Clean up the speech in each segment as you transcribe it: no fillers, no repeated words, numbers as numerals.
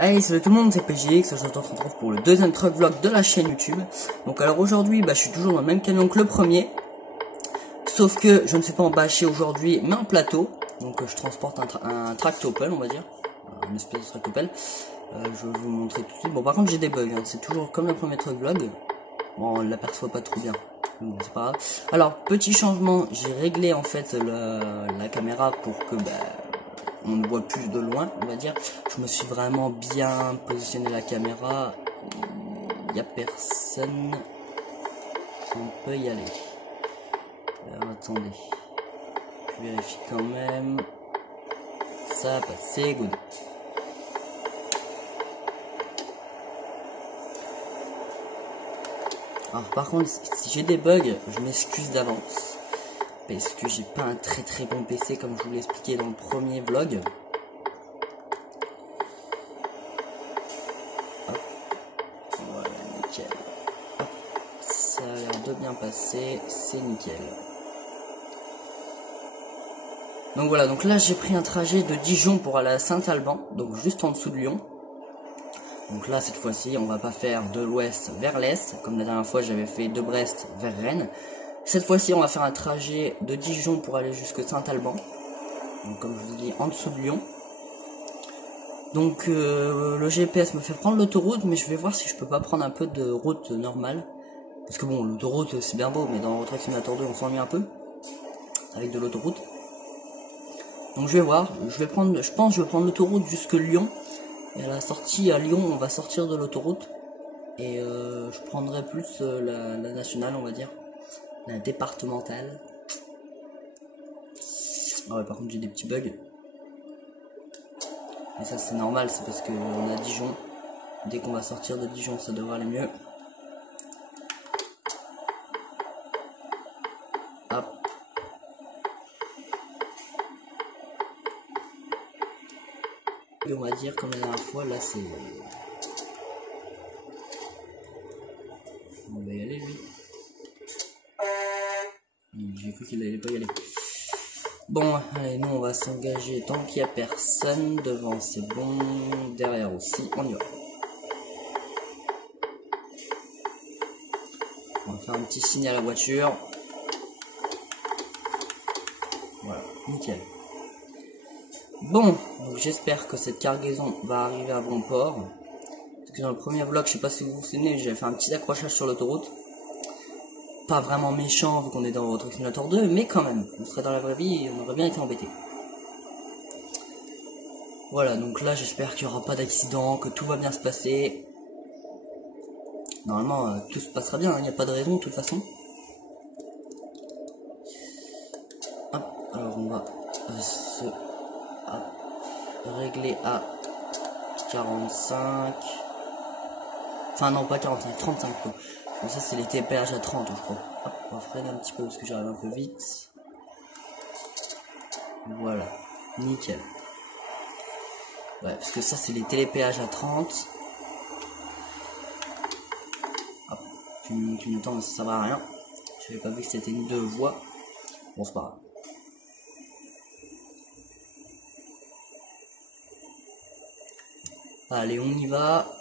Hey, salut tout le monde, c'est PGX, je te retrouve pour le deuxième truck vlog de la chaîne YouTube. Donc alors aujourd'hui, je suis toujours dans le même camion que le premier. Sauf que je ne suis pas en bâché aujourd'hui, mais en plateau. Donc je transporte un tractopelle, on va dire. Une espèce de tractopelle. Je vais vous montrer tout de suite. Bon, par contre j'ai des bugs, hein. C'est toujours comme le premier truck vlog. Bon, on l'aperçoit pas trop bien. Bon, c'est pas grave. Alors, petit changement, j'ai réglé en fait la caméra pour que on ne voit plus de loin, on va dire. Je me suis vraiment bien positionné la caméra. Il n'y a personne. On peut y aller. Alors, attendez. Je vérifie quand même. Ça a passé, good. Alors par contre, si j'ai des bugs, je m'excuse d'avance. Parce que j'ai pas un très bon PC comme je vous l'ai expliqué dans le premier vlog. Hop. Voilà, nickel. Hop. Ça a l'air de bien passer, c'est nickel. Donc voilà, donc là j'ai pris un trajet de Dijon pour aller à Saint-Alban, donc juste en dessous de Lyon. Donc là cette fois-ci on va pas faire de l'ouest vers l'est, comme la dernière fois j'avais fait de Brest vers Rennes. Cette fois-ci, on va faire un trajet de Dijon pour aller jusque Saint-Alban. Donc, comme je vous dis, en dessous de Lyon. Donc, le GPS me fait prendre l'autoroute, mais je vais voir si je peux pas prendre un peu de route normale. Parce que bon, l'autoroute, c'est bien beau, mais dans Truck Simulator 2, on s'ennuie un peu. Avec de l'autoroute. Donc, je vais voir. Je pense que je vais prendre l'autoroute jusque Lyon. Et à la sortie à Lyon, on va sortir de l'autoroute. Et je prendrai plus la nationale, on va dire. La départementale. Ah ouais, par contre j'ai des petits bugs. Mais ça c'est normal, c'est parce qu'on a Dijon. Dès qu'on va sortir de Dijon, ça devrait aller mieux. Hop. Et on va dire comme la dernière fois, là c'est... On va y aller lui. J'ai cru qu'il allait pas y aller. Bon, allez, nous on va s'engager tant qu'il n'y a personne. Devant c'est bon, derrière aussi, on y va. On va faire un petit signe à la voiture. Voilà, nickel. Bon, donc j'espère que cette cargaison va arriver à bon port. Parce que dans le premier vlog, je sais pas si vous vous souvenez, j'avais fait un petit accrochage sur l'autoroute. Pas vraiment méchant vu qu'on est dans Truck Simulator 2, mais quand même, on serait dans la vraie vie et on aurait bien été embêté. Voilà, donc là j'espère qu'il n'y aura pas d'accident, que tout va bien se passer. Normalement tout se passera bien, il n'y a pas de raison de toute façon. Hop, alors on va se régler à 45. Enfin non, pas 45, 35 quoi. Donc ça c'est les TPH à 30 je crois. Hop, on va freiner un petit peu parce que j'arrive un peu vite. Voilà, nickel. Ouais, parce que ça c'est les télépéages à 30. Hop, tu me temps mais ça sert à rien. J'avais pas vu que c'était une deux voies. Bon c'est pas grave. Allez, on y va.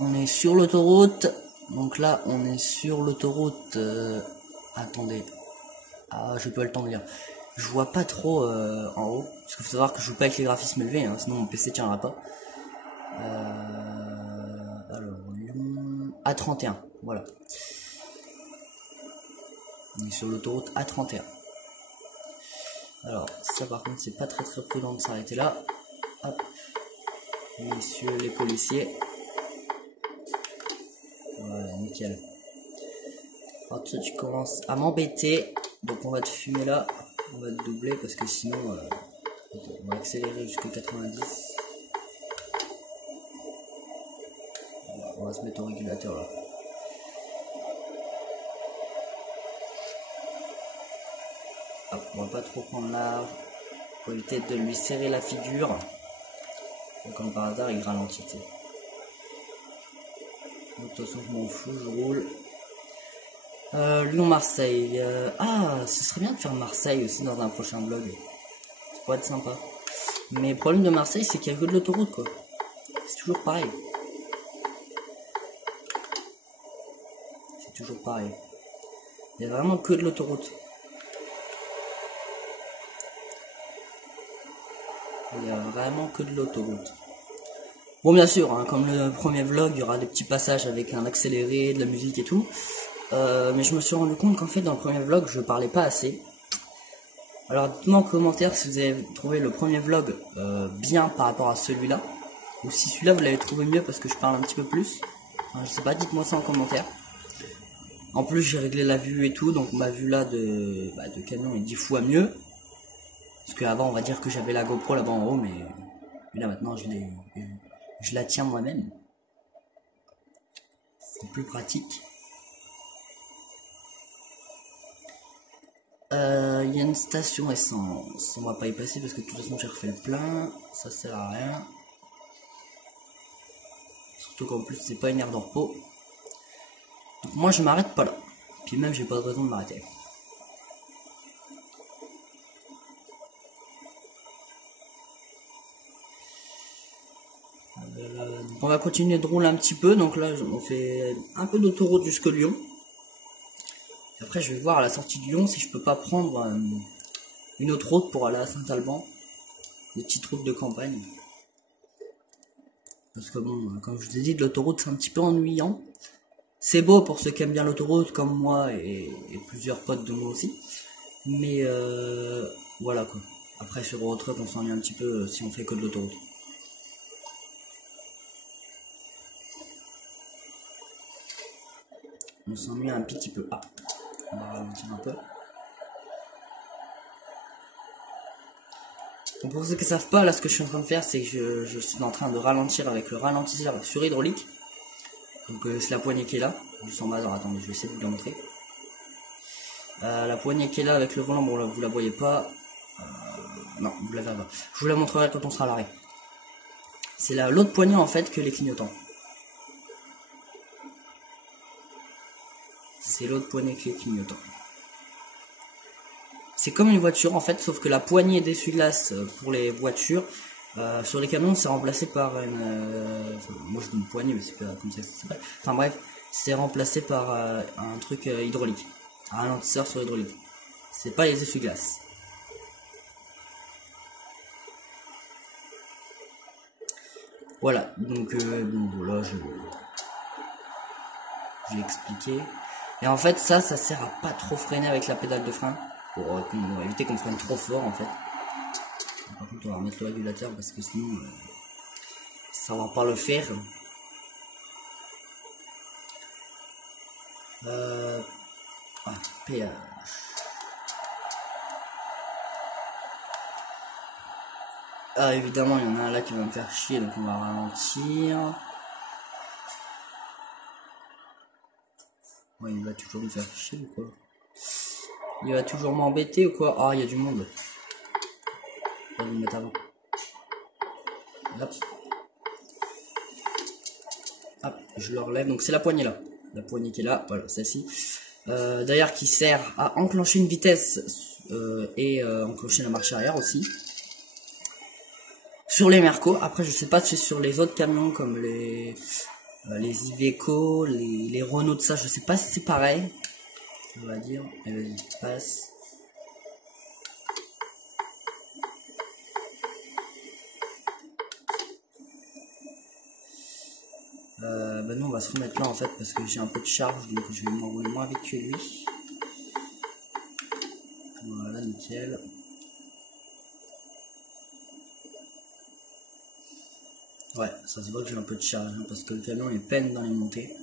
On est sur l'autoroute. Donc là, on est sur l'autoroute. Attendez. Ah, j'ai pas le temps de lire. Je vois pas trop en haut. Parce qu'il faut savoir que je joue pas avec les graphismes élevés, hein, sinon mon PC tiendra pas. Alors, Lyon. A31. Voilà. On est sur l'autoroute A31. Alors, ça par contre, c'est pas très prudent de s'arrêter là. Hop. Messieurs les policiers. Voilà, nickel. Alors toi tu commences à m'embêter, donc on va te fumer là, on va te doubler parce que sinon on va accélérer jusqu'à 90. Voilà, on va se mettre au régulateur là. Hop, on va pas trop prendre large pour éviter de lui serrer la figure. Donc comme par hasard il ralentit. De toute façon je m'en fous, je roule. Lyon-Marseille. Ah, ce serait bien de faire Marseille aussi dans un prochain vlog. Ça pourrait être sympa. Mais le problème de Marseille, c'est qu'il y a que de l'autoroute, quoi. C'est toujours pareil. C'est toujours pareil. Il y a vraiment que de l'autoroute. Il y a vraiment que de l'autoroute. Bon, bien sûr, hein, comme le premier vlog, il y aura des petits passages avec un accéléré, de la musique et tout. Mais je me suis rendu compte qu'en fait, dans le premier vlog, je parlais pas assez. Alors, dites-moi en commentaire si vous avez trouvé le premier vlog bien par rapport à celui-là. Ou si celui-là, vous l'avez trouvé mieux parce que je parle un petit peu plus. Enfin, je sais pas, dites-moi ça en commentaire. En plus, j'ai réglé la vue et tout, donc ma vue là de Canon est 10 fois mieux. Parce qu'avant, on va dire que j'avais la GoPro là-bas en haut, mais là maintenant, je la tiens moi-même. C'est plus pratique. Il y a une station essence. On va pas y passer parce que de toute façon, j'ai refait le plein. Ça sert à rien. Surtout qu'en plus, c'est pas une aire de repos. Donc moi, je m'arrête pas là. Puis même, j'ai pas de raison de m'arrêter. On va continuer de rouler un petit peu. Donc là, on fait un peu d'autoroute jusqu'à Lyon. Après, je vais voir à la sortie de Lyon si je peux pas prendre une autre route pour aller à Saint-Alban. Des petites routes de campagne. Parce que bon, comme je vous ai dit, de l'autoroute, c'est un petit peu ennuyant. C'est beau pour ceux qui aiment bien l'autoroute, comme moi et plusieurs potes de moi aussi. Mais voilà quoi. Après, sur road trip, on s'ennuie un petit peu si on fait que de l'autoroute. On s'ennuie un petit peu. Ah, on va ralentir un peu. Donc pour ceux qui ne savent pas, là ce que je suis en train de faire, c'est que je suis en train de ralentir avec le ralentisseur sur hydraulique. Donc c'est la poignée qui est là, juste en bas. Alors attendez, je vais essayer de vous la montrer. La poignée qui est là avec le volant, bon là vous la voyez pas. Non, vous la verrez pas. Je vous la montrerai quand on sera à l'arrêt. C'est l'autre poignée en fait que les clignotants. C'est l'autre poignée que les clignotants. C'est comme une voiture en fait, sauf que la poignée d'essuie-glace pour les voitures, sur les camions, c'est remplacé par une... moi je dis une poignée, mais c'est pas comme ça que ça s'appelle. Enfin bref, c'est remplacé par un truc hydraulique. Un ralentisseur sur hydraulique. C'est pas les essuie-glaces. Voilà, donc bon voilà, j'ai expliqué. Et en fait ça sert à pas trop freiner avec la pédale de frein. Pour éviter qu'on freine trop fort en fait. Par contre on va remettre le régulateur parce que sinon ça va pas le faire. Péage. Ah évidemment il y en a un là qui va me faire chier, donc on va ralentir. Ouais, il va toujours me faire chier ou quoi? Il va toujours m'embêter ou quoi? Ah, il y a du monde. On va le mettre avant. Hop. Hop, je le relève. Donc c'est la poignée là. La poignée qui est là, voilà, celle-ci. D'ailleurs qui sert à enclencher une vitesse et enclencher la marche arrière aussi. Sur les Merco. Après je sais pas si c'est sur les autres camions comme les Iveco, les Renault de ça. Je sais pas si c'est pareil. On va dire, allez vas-y, passe. Bah non, on va se remettre là en fait parce que j'ai un peu de charge, donc je vais m'enrouler moins vite que lui. Voilà, nickel. Ouais, ça se voit que j'ai un peu de charge hein, parce que le camion est peine dans les montées.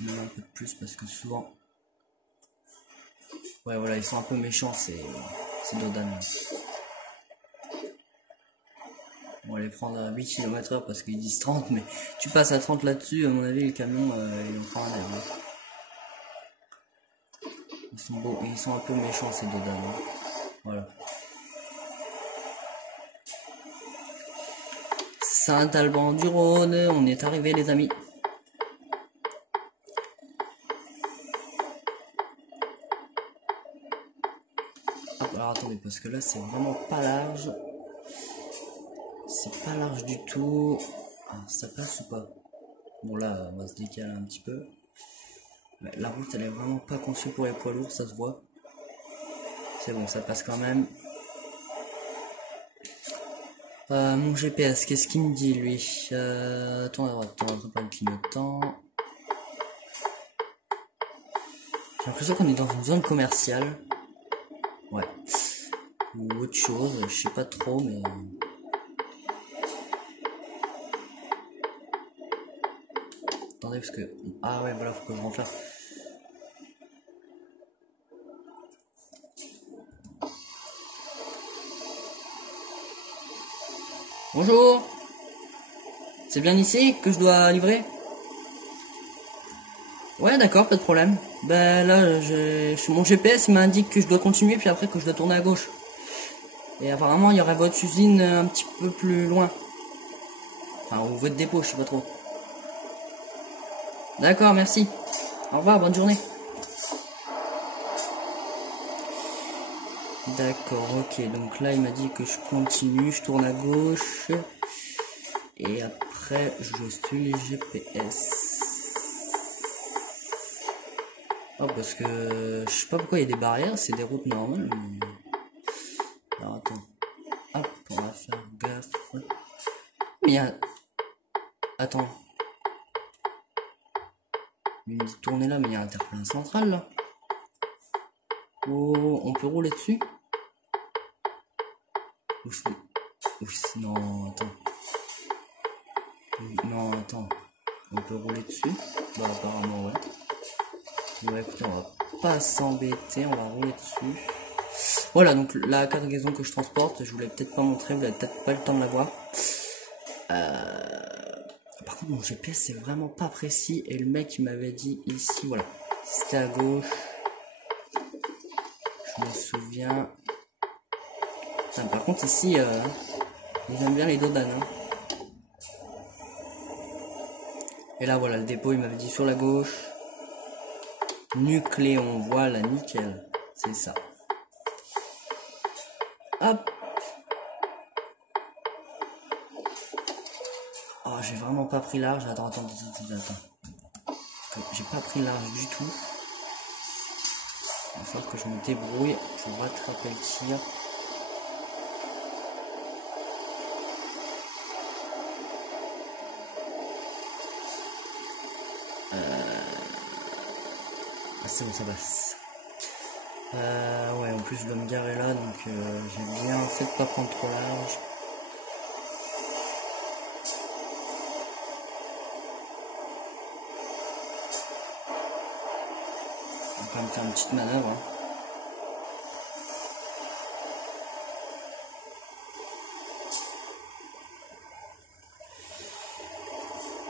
Même un peu de plus parce que souvent... Ouais, voilà, ils sont un peu méchants, c'est Dodan. On va les prendre à 8 km/h parce qu'ils disent 30, mais tu passes à 30 là-dessus, à mon avis, le camion, il en prend un air. Ils sont beaux, et ils sont un peu méchants, ces Dodan. Hein. Voilà. Saint-Alban du Rhône, on est arrivé, les amis. Alors attendez, parce que là c'est vraiment pas large. C'est pas large du tout. Ah, ça passe ou pas? Bon là, on va se décaler un petit peu. Mais la route elle est vraiment pas conçue pour les poids lourds, ça se voit. C'est bon, ça passe quand même. Mon GPS, qu'est-ce qu'il me dit lui? Attends, pas le clignotant. J'ai l'impression qu'on est dans une zone commerciale. Ouais. Ou autre chose, je sais pas trop, mais... Attendez, parce que... Ah ouais, voilà, faut que je rentre. Bonjour. C'est bien ici que je dois livrer? Ouais, d'accord, pas de problème. Ben là, sur mon GPS, il m'indique que je dois continuer, puis après que je dois tourner à gauche. Et apparemment, il y aurait votre usine un petit peu plus loin. Enfin, ou votre dépôt, je sais pas trop. D'accord, merci. Au revoir, bonne journée. D'accord, ok. Donc là, il m'a dit que je continue, je tourne à gauche. Et après, je suis les GPS. Oh, parce que je sais pas pourquoi il y a des barrières, c'est des routes normales. Mais... Alors attends. Hop, on va faire gaffe. Mais il y a... Attends. Il me dit de tourner là, mais il y a un terre-plein central là. Oh, on peut rouler dessus? Non, attends. Non, attends. On peut rouler dessus? Bah, apparemment, ouais. Bon, écoutez, on va pas s'embêter, on va rouler dessus. Voilà, donc la cargaison que je transporte, je vous l'ai peut-être pas montré, vous n'avez peut-être pas le temps de la voir. Par contre, mon GPS c'est vraiment pas précis et le mec il m'avait dit ici, voilà, c'était à gauche. Je me souviens. Putain, par contre ici, ils aiment bien les Dodan. Hein. Et là voilà, le dépôt il m'avait dit sur la gauche. Nucléon, voilà, nickel, c'est ça. Hop. Oh, j'ai vraiment pas pris large. Attends. J'ai pas pris large du tout. Il va falloir que je me débrouille pour rattraper le tir. Ah, c'est bon, ça passe. Ouais, en plus je dois me garer là, donc j'ai bien fait de pas prendre trop large. On va quand même faire une petite manœuvre. Hein.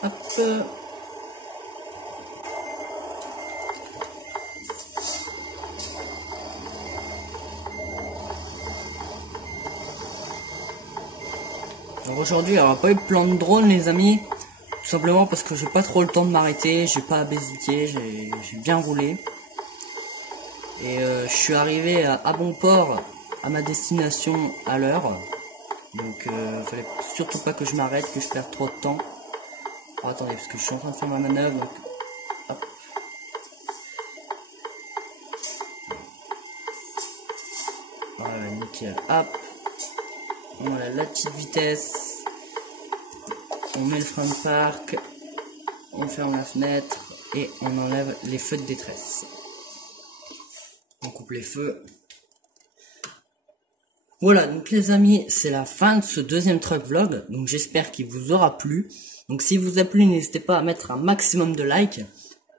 Hop. Donc aujourd'hui, il n'y aura pas eu de plan de drone, les amis. Tout simplement parce que j'ai pas trop le temps de m'arrêter, j'ai pas hésité, j'ai bien roulé. Et je suis arrivé à bon port, à ma destination à l'heure. Donc fallait surtout pas que je m'arrête, que je perde trop de temps. Oh, attendez, parce que je suis en train de faire ma manœuvre. Donc... Hop. Voilà, nickel. Hop. On a la petite vitesse. On met le frein de parc. On ferme la fenêtre. Et on enlève les feux de détresse. On coupe les feux. Voilà, donc les amis, c'est la fin de ce deuxième truck vlog. Donc j'espère qu'il vous aura plu. Donc si vous a plu, n'hésitez pas à mettre un maximum de likes.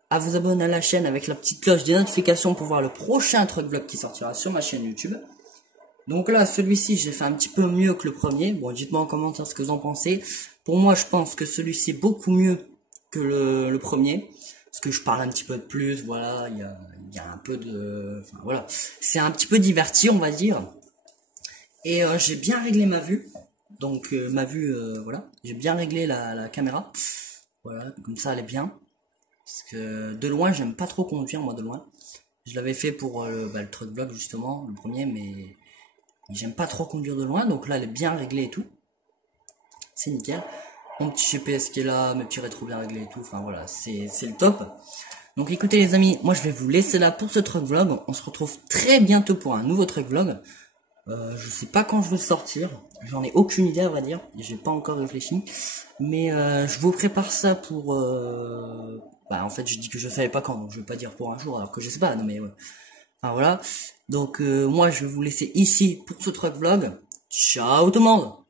à vous abonner à la chaîne avec la petite cloche des notifications pour voir le prochain truck vlog qui sortira sur ma chaîne YouTube. Donc là, celui-ci, j'ai fait un petit peu mieux que le premier. Bon, dites-moi en commentaire ce que vous en pensez. Pour moi, je pense que celui-ci est beaucoup mieux que le premier. Parce que je parle un petit peu de plus, voilà, il y a un peu de... Enfin, voilà. C'est un petit peu diverti, on va dire. Et j'ai bien réglé ma vue. Donc, ma vue, voilà. J'ai bien réglé la caméra. Voilà, comme ça, elle est bien. Parce que de loin, j'aime pas trop conduire, moi, de loin. Je l'avais fait pour le truck vlog, justement, le premier, mais... J'aime pas trop conduire de loin, donc là elle est bien réglée et tout. C'est nickel. Mon petit GPS qui est là, mes petits rétros bien réglés et tout. Enfin voilà, c'est le top. Donc écoutez les amis, moi je vais vous laisser là pour ce truck vlog. On se retrouve très bientôt pour un nouveau truck vlog. Je sais pas quand je vais le sortir. J'en ai aucune idée à vrai dire. J'ai pas encore réfléchi. Mais je vous prépare ça pour... en fait je dis que je savais pas quand, donc je vais pas dire pour un jour alors que je sais pas. Non mais ouais. Enfin voilà, donc moi je vais vous laisser ici pour ce truck vlog. Ciao tout le monde!